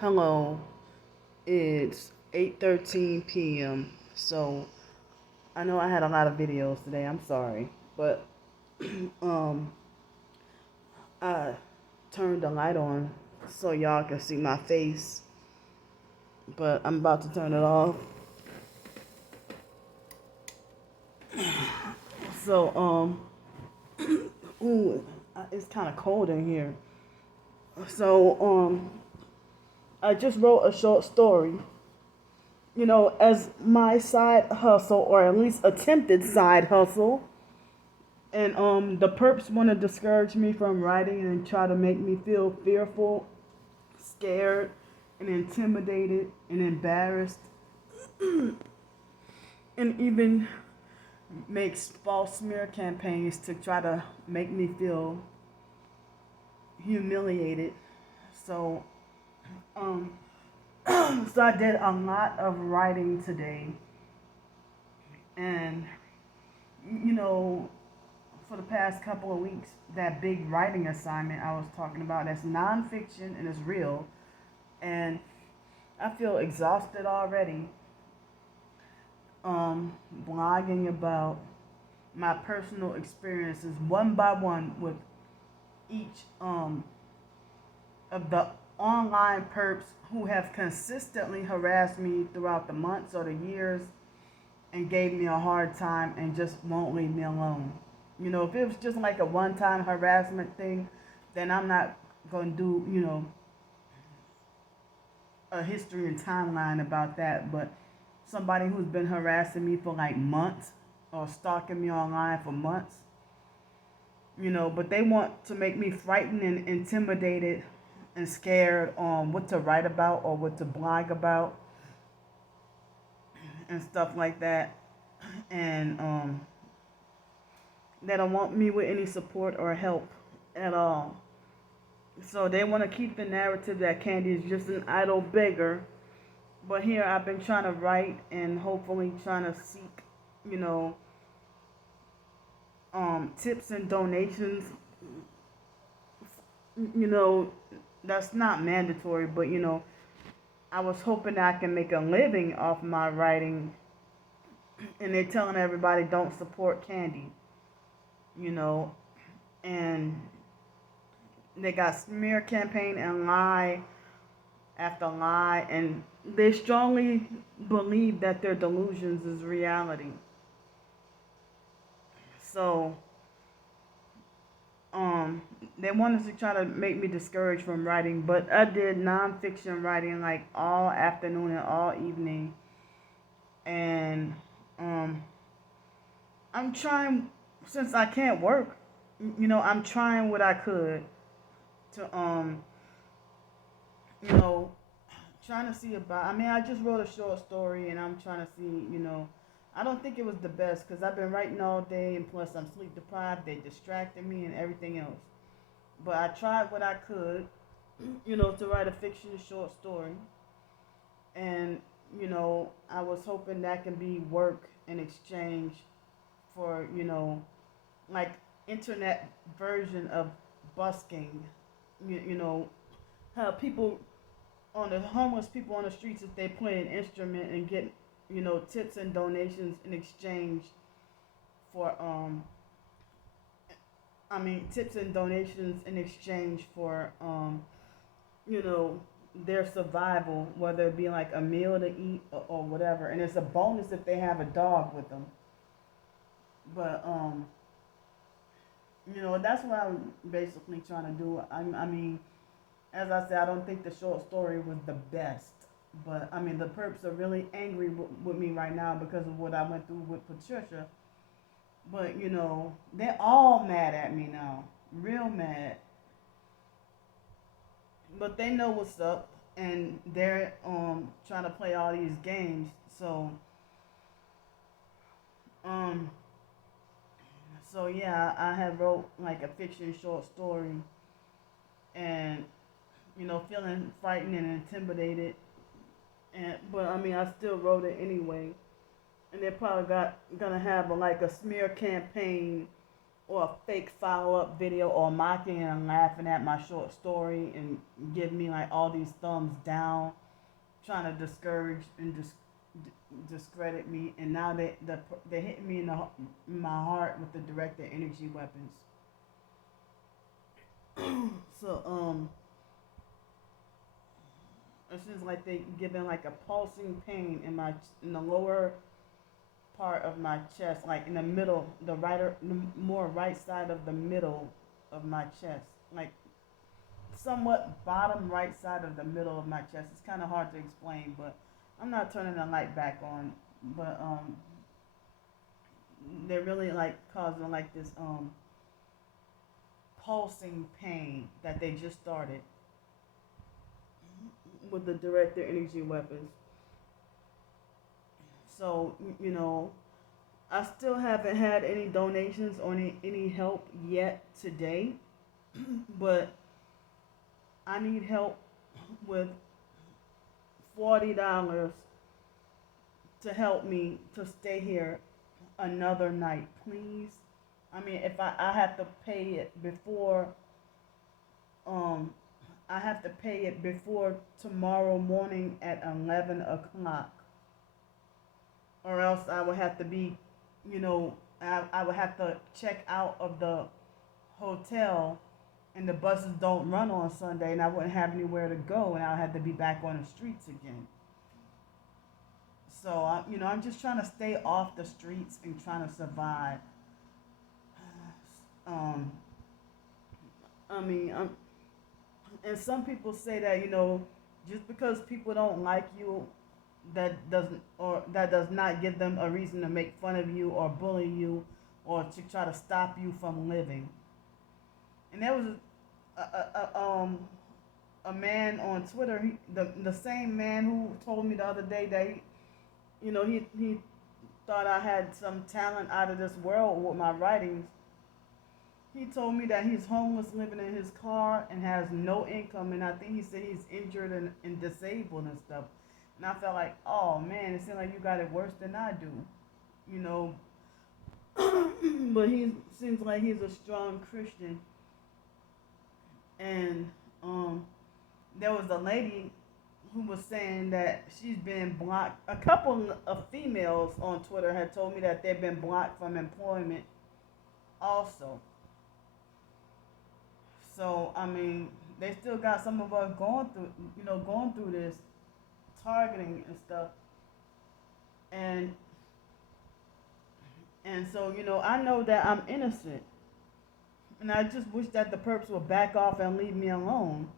Hello, it's 8:13 p.m. So I know I had a lot of videos today. I'm sorry, but um, I turned the light on so y'all can see my face, but I'm about to turn it off. So ooh, it's kind of cold in here. So I just wrote a short story. As my side hustle, or at least attempted side hustle. And the perps want to discourage me from writing and try to make me feel fearful, scared, and intimidated and embarrassed, and even makes false smear campaigns to try to make me feel humiliated. So, um, so I did a lot of writing today, and you know, for the past couple of weeks, that big writing assignment I was talking about, that's nonfiction and it's real. And I feel exhausted already. Blogging about my personal experiences one by one with each of the online perps who have consistently harassed me throughout the months or the years and gave me a hard time and just won't leave me alone. If it was just like a one time harassment thing, then I'm not going to do, a history and timeline about that. But somebody who's been harassing me for like months or stalking me online for months, but they want to make me frightened and intimidated and scared on what to write about or what to blog about and stuff like that. And they don't want me with any support or help at all. So they want to keep the narrative that Candy is just an idle beggar. But here I've been trying to write and hopefully trying to seek, you know, tips and donations. You know, that's not mandatory, but I was hoping that I can make a living off my writing. And they're telling everybody don't support Candy, you know, and they got smear campaign and lie after lie, and they strongly believe that their delusions is reality. So, um, they wanted to try to make me discouraged from writing, but I did nonfiction writing like all afternoon and all evening, and um, I'm trying since I can't work. I'm trying what I could to you know, trying to see about. I mean, I just wrote a short story, and I'm trying to see. I don't think it was the best because I've been writing all day, and plus I'm sleep deprived. They distracted me and everything else. But I tried what I could, to write a fiction short story, and I was hoping that can be work in exchange for like internet version of busking. You know how people on the homeless people on the streets, if they play an instrument and get tips and donations in exchange for tips and donations in exchange for you know their survival, whether it be like a meal to eat or whatever, and it's a bonus if they have a dog with them. But that's what I'm basically trying to do. I mean, as I said, I don't think the short story was the best, but I mean, the perps are really angry with me right now because of what I went through with Patricia. But they're all mad at me now, real mad. But they know what's up, and they're trying to play all these games. So um, so yeah, I had wrote like a fiction short story, and feeling frightened and intimidated. And but I mean, I still wrote it anyway. And they probably gonna have like a smear campaign or a fake follow-up video or mocking and laughing at my short story and give me like all these thumbs down, trying to discourage and discredit me. And now they're hitting me in my heart with the directed energy weapons. So it seems like they giving like a pulsing pain in the lower part of my chest, like in the middle, more right side of the middle of my chest, like somewhat bottom right side of the middle of my chest. It's kind of hard to explain, but I'm not turning the light back on. But they're really like causing like this pulsing pain that they just started with the director energy weapons. So, I still haven't had any donations or any help yet today, but I need help with $40 to help me to stay here another night, please. I mean, if I have to pay it before, I have to pay it before tomorrow morning at 11 o'clock. Or else I would have to be, I would have to check out of the hotel, and the buses don't run on Sunday, and I wouldn't have anywhere to go, and I'll have to be back on the streets again. So, I'm just trying to stay off the streets and trying to survive. And some people say that, just because people don't like you, that does not give them a reason to make fun of you or bully you or to try to stop you from living. And there was a man on Twitter, the same man who told me the other day that he thought I had some talent out of this world with my writings. He told me that he's homeless, living in his car, and has no income, and I think he said he's injured and disabled and stuff. And I felt like, oh man, it seems like you got it worse than I do, But he seems like he's a strong Christian. And there was a lady who was saying that she's been blocked. A couple of females on Twitter had told me that they've been blocked from employment also. So, I mean, they still got some of us going through this targeting and stuff. And so, I know that I'm innocent. And I just wish that the perps would back off and leave me alone.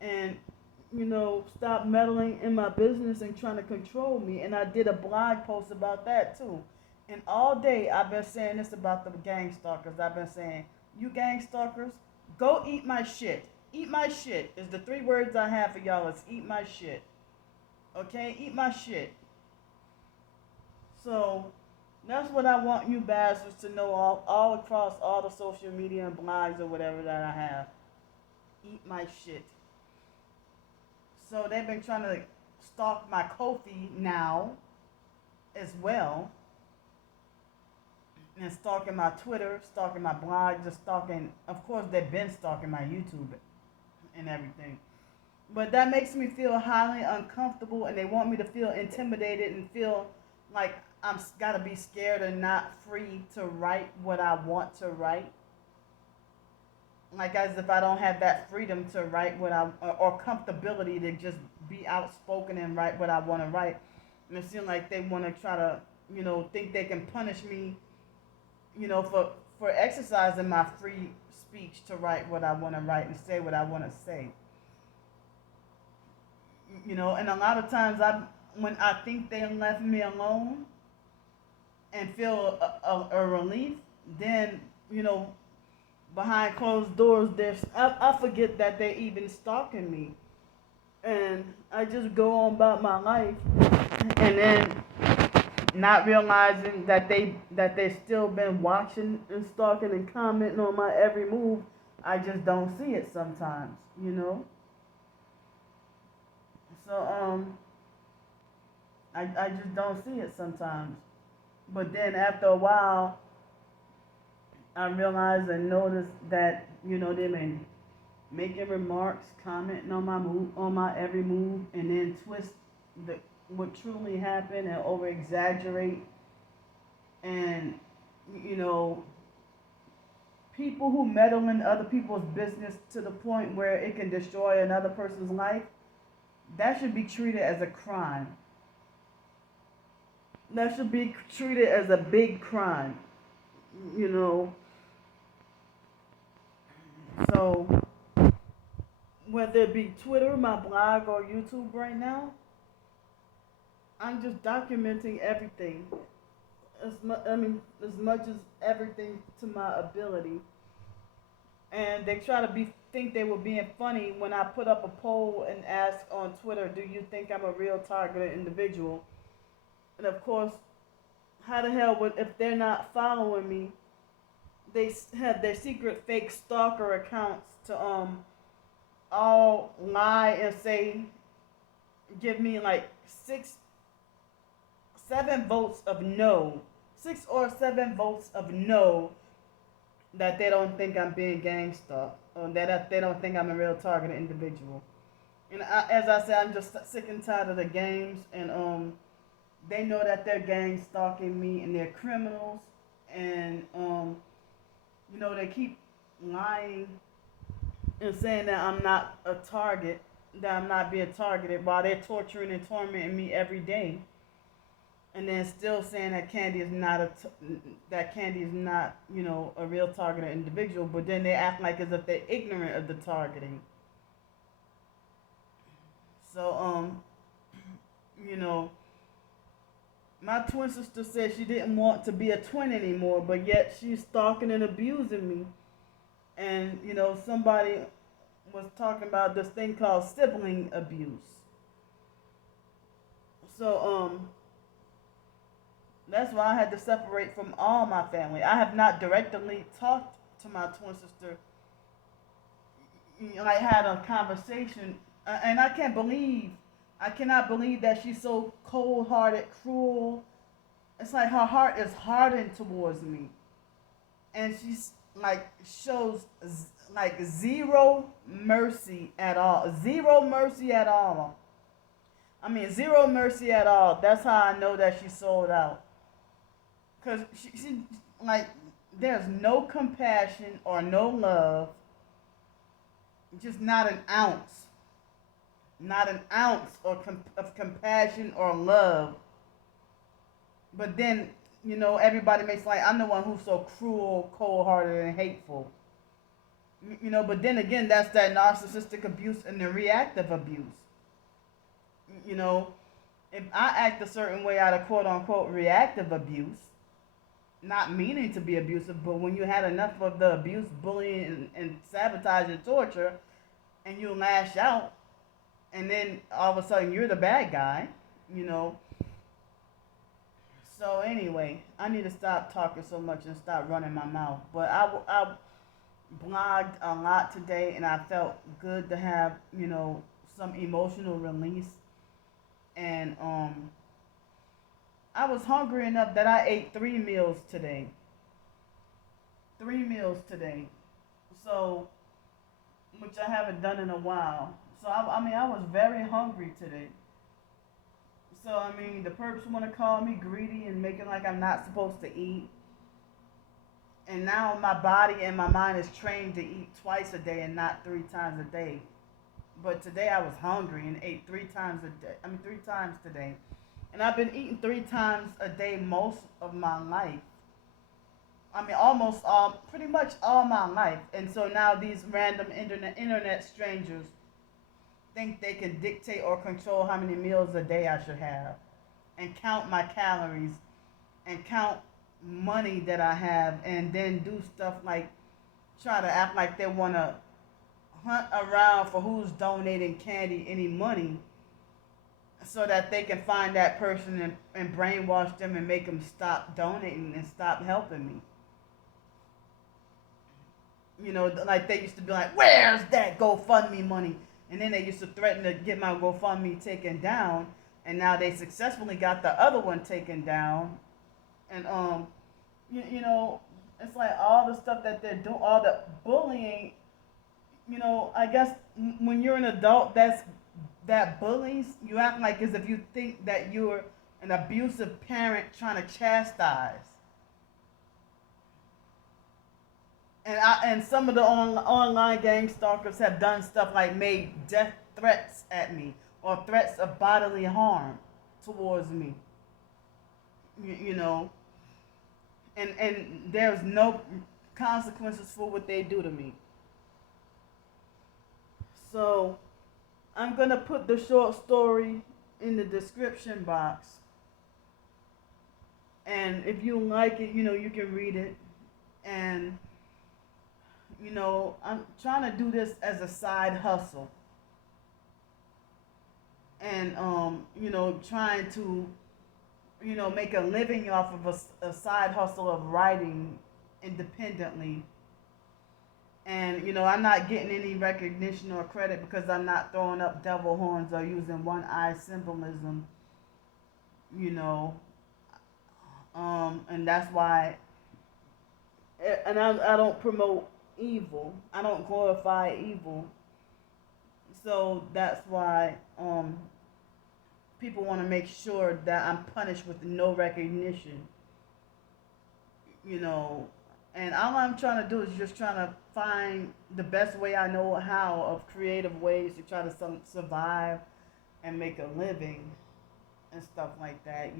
And, stop meddling in my business and trying to control me. And I did a blog post about that too. And all day I've been saying this about the gang stalkers. I've been saying, you gang stalkers, go eat my shit. Eat my shit is the 3 words I have for y'all is eat my shit. Okay? Eat my shit. So, that's what I want you bastards to know all across all the social media and blogs or whatever that I have. Eat my shit. So, they've been trying to stalk my Ko-fi now as well. And stalking my Twitter, stalking my blog, just stalking. Of course, they've been stalking my YouTube and everything. But that makes me feel highly uncomfortable, and they want me to feel intimidated and feel like I'm gotta be scared and not free to write what I want to write. Like as if I don't have that freedom to write or comfortability to just be outspoken and write what I want to write. And it seems like they want to try to, think they can punish me, for exercising my free speech to write what I want to write and say what I want to say. And a lot of times when I think they left me alone and feel a relief, then, behind closed doors, I forget that they even stalking me. And I just go on about my life, and then not realizing that they've still been watching and stalking and commenting on my every move. I just don't see it sometimes, So I just don't see it sometimes. But then after a while, I realized and noticed that they've been making remarks, commenting on my move, on my every move, and then twist the what truly happened and over exaggerate. And you know, people who meddle in other people's business to the point where it can destroy another person's life, that should be treated as a crime. That should be treated as a big crime. You know, so whether it be Twitter, my blog, or YouTube right now, I'm just documenting everything. As much as everything to my ability. And they try to be think they were being funny when I put up a poll and ask on Twitter, "Do you think I'm a real targeted individual?" And of course, how the hell would if they're not following me? They have their secret fake stalker accounts to all lie and say give me like 7 votes of no, 6 or 7 votes of no, that they don't think I'm being gang stalked, or that they don't think I'm a real targeted individual. And as I said, I'm just sick and tired of the games, and they know that they're gang stalking me, and they're criminals, and they keep lying and saying that I'm not a target, that I'm not being targeted, while they're torturing and tormenting me every day, and then still saying that Candy is not a real targeted individual, but then they act like as if they're ignorant of the targeting. So you know, my twin sister said she didn't want to be a twin anymore, but yet she's stalking and abusing me. And somebody was talking about this thing called sibling abuse. So that's why I had to separate from all my family. I have not directly talked to my twin sister. I had a conversation, and I cannot believe that she's so cold-hearted, cruel. It's like her heart is hardened towards me, and she's like shows like zero mercy at all. Zero mercy at all. I mean, zero mercy at all. That's how I know that she's sold out. Cause she like there's no compassion or no love, just not an ounce, of compassion or love. But then everybody makes like I'm the one who's so cruel, cold-hearted, and hateful. But then again, that's that narcissistic abuse and the reactive abuse. You know, if I act a certain way out of quote unquote reactive abuse, not meaning to be abusive, but when you had enough of the abuse, bullying, and sabotage and torture, and you lash out, and then all of a sudden you're the bad guy, you know. So anyway, I need to stop talking so much and stop running my mouth. But I blogged a lot today, and I felt good to have some emotional release. And I was hungry enough that I ate 3 meals today. 3 meals today. So, which I haven't done in a while. So, I was very hungry today. So, the perps want to call me greedy and making like I'm not supposed to eat. And now my body and my mind is trained to eat twice a day and not 3 times a day. But today I was hungry and ate 3 times a day. 3 times today. And I've been eating 3 times a day most of my life. Pretty much all my life. And so now these random internet strangers think they can dictate or control how many meals a day I should have, and count my calories, and count money that I have, and then do stuff like try to act like they want to hunt around for who's donating Candy any money, so that they can find that person and brainwash them and make them stop donating and stop helping me. Like they used to be like, "Where's that GoFundMe money?" And then they used to threaten to get my GoFundMe taken down, and now they successfully got the other one taken down. And it's like all the stuff that they're doing, all the bullying. I guess when you're an adult, that bullies, you act like as if you think that you're an abusive parent trying to chastise. And some of the online gang stalkers have done stuff like made death threats at me or threats of bodily harm towards me. You know, and there's no consequences for what they do to me. So I'm gonna put the short story in the description box, and if you like it, you can read it. And I'm trying to do this as a side hustle, and trying to make a living off of a side hustle of writing independently. And I'm not getting any recognition or credit because I'm not throwing up devil horns or using one eye symbolism. You know, and that's why. And I don't promote evil. I don't glorify evil. So that's why people want to make sure that I'm punished with no recognition. You know, and all I'm trying to do is just trying to find the best way I know how of creative ways to try to survive and make a living and stuff like that.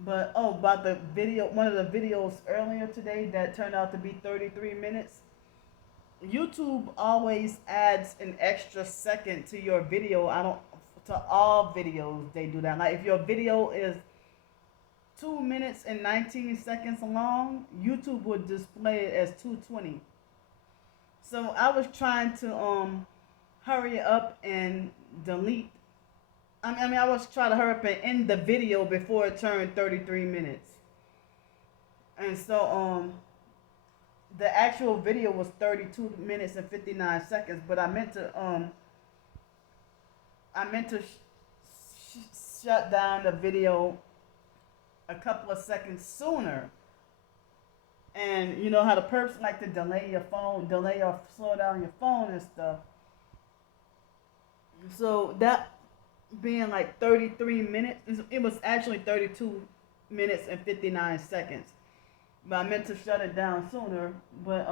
But about the video, one of the videos earlier today that turned out to be 33 minutes. YouTube always adds an extra second to your video. To all videos they do that. Like if your video is 2 minutes and 19 seconds long, YouTube would display it as 2:20. So I was trying to hurry up and delete. I was trying to hurry up and end the video before it turned 33 minutes. And so the actual video was 32 minutes and 59 seconds, but I meant to shut down the video a couple of seconds sooner. And you know how the perps like to delay or slow down your phone and stuff. So that being like 33 minutes, it was actually 32 minutes and 59 seconds. But I meant to shut it down sooner. But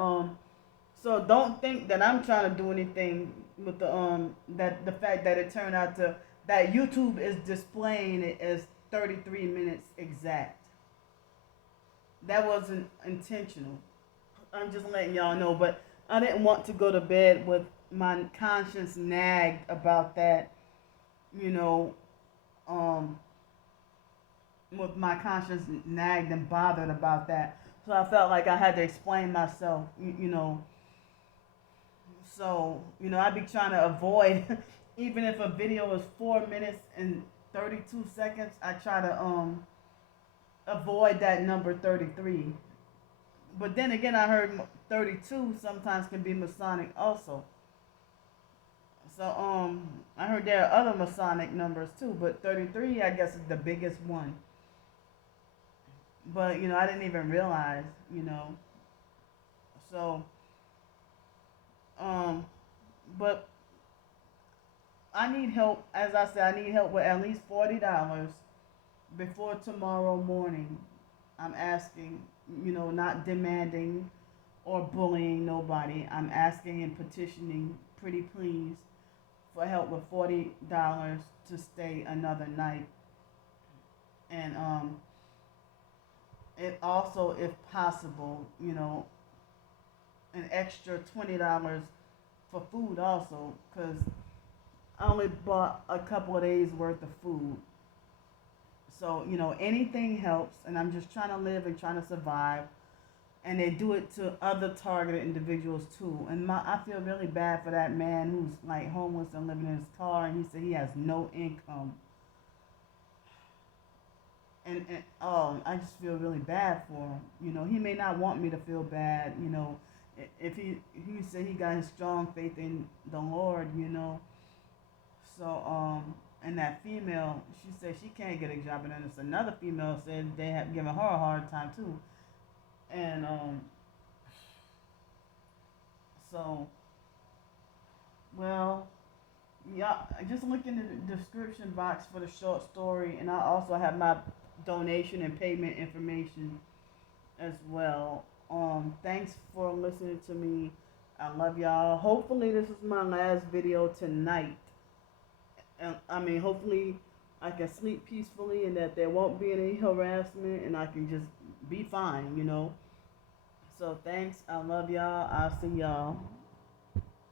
so don't think that I'm trying to do anything with the fact that it turned out that YouTube is displaying it as 33 minutes exact. That wasn't intentional. I'm just letting y'all know, but I didn't want to go to bed with my conscience nagged about that, with my conscience nagged and bothered about that. So I felt like I had to explain myself, So, I'd be trying to avoid, even if a video is 4 minutes and 32 seconds, I try to avoid that number 33. But then again, I heard 32 sometimes can be Masonic also. So I heard there are other Masonic numbers too, but 33 I guess is the biggest one. But I didn't even realize, So but I need help. As I said, I need help with at least $40 before tomorrow morning. I'm asking, not demanding or bullying nobody. I'm asking and petitioning, pretty please, for help with $40 to stay another night. And it also, if possible, an extra $20 for food also, because I only bought a couple of days worth of food. So, anything helps, and I'm just trying to live and trying to survive. And they do it to other targeted individuals too. And I feel really bad for that man who's like homeless and living in his car, and he said he has no income. And I just feel really bad for him. He may not want me to feel bad, if he said he got his strong faith in the Lord, So And that female, she said she can't get a job, and then it's another female said they have given her a hard time too. And so well, yeah, just look in the description box for the short story, and I also have my donation and payment information as well. Thanks for listening to me. I love y'all. Hopefully, this is my last video tonight. And I mean, hopefully, I can sleep peacefully, and that there won't be any harassment, and I can just be fine. So thanks. I love y'all. I'll see y'all.